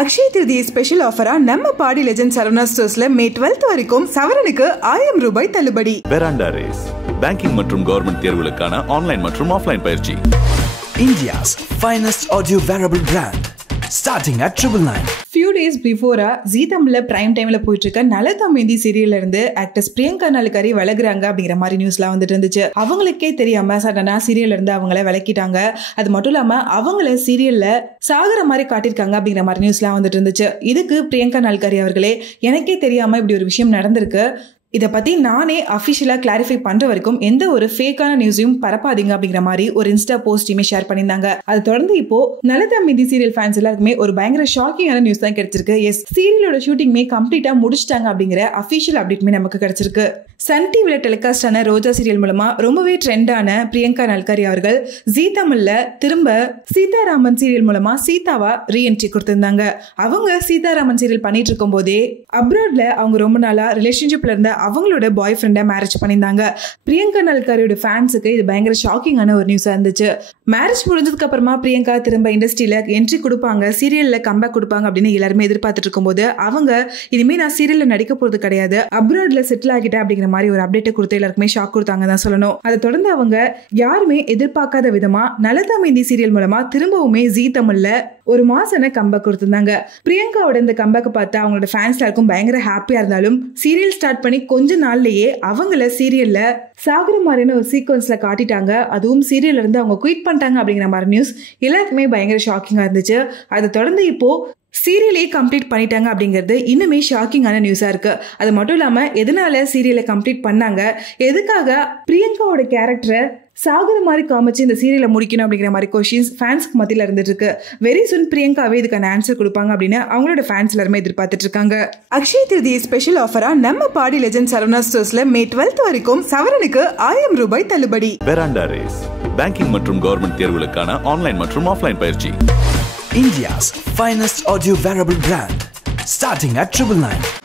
Akshaya Tritiya special ஆஃபரா நம்ம பாடி legend Saravana ஸ்டோர்ஸ்ல மே 12th வரைக்கும் சவரனுக்கு 1000 ரூபாய் தள்ளுபடி. வெராண்டா ரேஸ் பேங்கிங் மற்றும் கவர்மெண்ட் தேர்வுகளுக்கான ஆன்லைன் மற்றும் ஆஃப்லைன் பயிற்சி. India's finest audio wearable brand starting at 999. Few days before ஜீ தமிழ்ல பிரைம் டைம்ல போயிட்டு இருக்க நலதமேந்தி சீரியல்ல இருந்து ஆக்டர்ஸ் பிரியங்கா நாலுக்காரி விலகுறாங்க அப்படிங்கிற மாதிரி நியூஸ்லாம் வந்துட்டு இருந்துச்சு. அவங்களுக்கே தெரியாம சடனா சீரியல்ல இருந்து அவங்கள விலக்கிட்டாங்க. அது மட்டும் இல்லாம அவங்கள சீரியல்ல சாகுற மாதிரி காட்டியிருக்காங்க அப்படிங்கிற மாதிரி நியூஸ்லாம் வந்துட்டு இருந்துச்சு. இதுக்கு பிரியங்கா நாலுக்காரி அவர்களே எனக்கே தெரியாம இப்படி ஒரு விஷயம் நடந்திருக்கு, இதை பத்தி நானே அஃபிஷியலா கிளாரிஃபை பண்ற வரைக்கும் எந்த ஒரு ஃபேக்கான நியூஸையும் பரப்பாதீங்க அப்படிங்கிற மாதிரி ஒரு இன்ஸ்டா போஸ்டையுமே ஷேர் பண்ணியிருந்தாங்க. அது தொடர்ந்து இப்போ நலதமேந்தி சீரியல் ஃபேன்ஸ் எல்லாருக்குமே ஒரு பயங்கர ஷாக்கிங்கான நியூஸ் தான் கிடைச்சிருக்கு. எஸ், சீரியலோட ஷூட்டிங்மே கம்ப்ளீட்டா முடிச்சிட்டாங்க அப்படிங்கிற அஃபிஷியல் அப்டேட்மே நமக்கு கிடைச்சிருக்கு. சன் டிவில டெலிகாஸ்ட் ஆன ரோஜா சீரியல் மூலமா ரொம்பவே ட்ரெண்டான பிரியங்கா நாலுக்காரி அவர்கள் ஜீ தமிழ்ல திரும்ப சீதாராமன் சீரியல் மூலமா சீதாவா ரீஎன்ட்ரி கொடுத்திருந்தாங்க. அவங்க சீதாராமன் சீரியல் பண்ணிட்டு இருக்கும் போதே அப்ராட்ல அவங்க ரொம்ப நாளா ரிலேஷன்ஷிப்ல இருந்த அவங்களோட பாய் ஃப்ரெண்டை மேரேஜ் பண்ணியிருந்தாங்க. பிரியங்கா நாலுக்காரியோட ஃபேன்ஸுக்கு இது பயங்கர ஷாக்கிங்கான ஒரு நியூஸா இருந்துச்சு. மேரேஜ் முடிஞ்சதுக்கு அப்புறமா பிரியங்கா திரும்ப இண்டஸ்ட்ரியில என்ட்ரி கொடுப்பாங்க, சீரியல்ல கம்பேக் கொடுப்பாங்க அப்படின்னு எல்லாருமே எதிர்பார்த்துட்டு இருக்கும்போது அவங்க இனிமே நான் சீரியல்ல நடிக்க போறது கிடையாது, அப்ராட்ல செட்டில் ஆகிட்டேன் அப்படிங்கிற மாதிரி ஒரு அப்டேட் கொடுத்து எல்லாருக்குமே ஷாக் கொடுத்தாங்க தான் சொல்லணும். அதை தொடர்ந்து அவங்க யாருமே எதிர்பார்க்காத விதமா நலதமேந்தி சீரியல் மூலமா திரும்பவுமே ஜீ தமிழ்ல ஒரு மாசன கம்பேக் கொடுத்திருந்தாங்க. பிரியங்காவோட இந்த கம்பேக்கை பார்த்து அவங்களோட ஃபேன்ஸ் எல்லாருக்கும் பயங்கர ஹாப்பியா இருந்தாலும் சீரியல் ஸ்டார்ட் பண்ணி கொஞ்ச நாள்லயே அவங்கள சீரியல்ல சாகுற மாதிரியான ஒரு சீக்வன்ஸ்ல காட்டிட்டாங்க. அதுவும் சீரியல்ல இருந்து அவங்க குயிட் பண்ணிட்டாங்க அப்படிங்கிற மாதிரி நியூஸ் எல்லாருக்குமே பயங்கர ஷாக்கிங்கா இருந்துச்சு. அதை தொடர்ந்து இப்போ சீரியலே கம்ப்ளீட் பண்ணிட்டாங்க அப்படிங்கிறது இன்னுமே ஷாக்கிங்கான நியூஸா இருக்கு. அது மட்டும் இல்லாம எதனால சீரியலை கம்ப்ளீட் பண்ணாங்க, எதுக்காக பிரியங்காவோட கேரக்டரை சாகுற மாதிரி காமிச்சு இந்த சீரியலை முடிக்கணும் அப்படிங்கிற மாதிரி கொஸ்டின்ஸ் ஃபேன்ஸ்க்கு மத்தியில இருந்துட்டு இருக்கு. வெரி சூன் பிரியங்காவே இதுக்கான ஆன்சர் கொடுப்பாங்க அப்படின்னு அவங்களோட ஃபேன்ஸ் எல்லாருமே எதிர்பார்த்துட்டு இருக்காங்க. அக்ஷய திருதியை ஸ்பெஷல் ஆஃபரா நம்ம பாடி லெஜெண்ட் சரவணா ஸ்டோர்ஸ்ல மே 12th வரைக்கும் சவரனுக்கு 1000 ரூபாய் தள்ளுபடி. வெராண்டா ரேஸ் பேங்கிங் மற்றும் கவர்மெண்ட் தேர்வுகளுக்கான ஆன்லைன் மற்றும் ஆஃப்லைன் பயிற்சி. India's finest audio wearable brand starting at 999.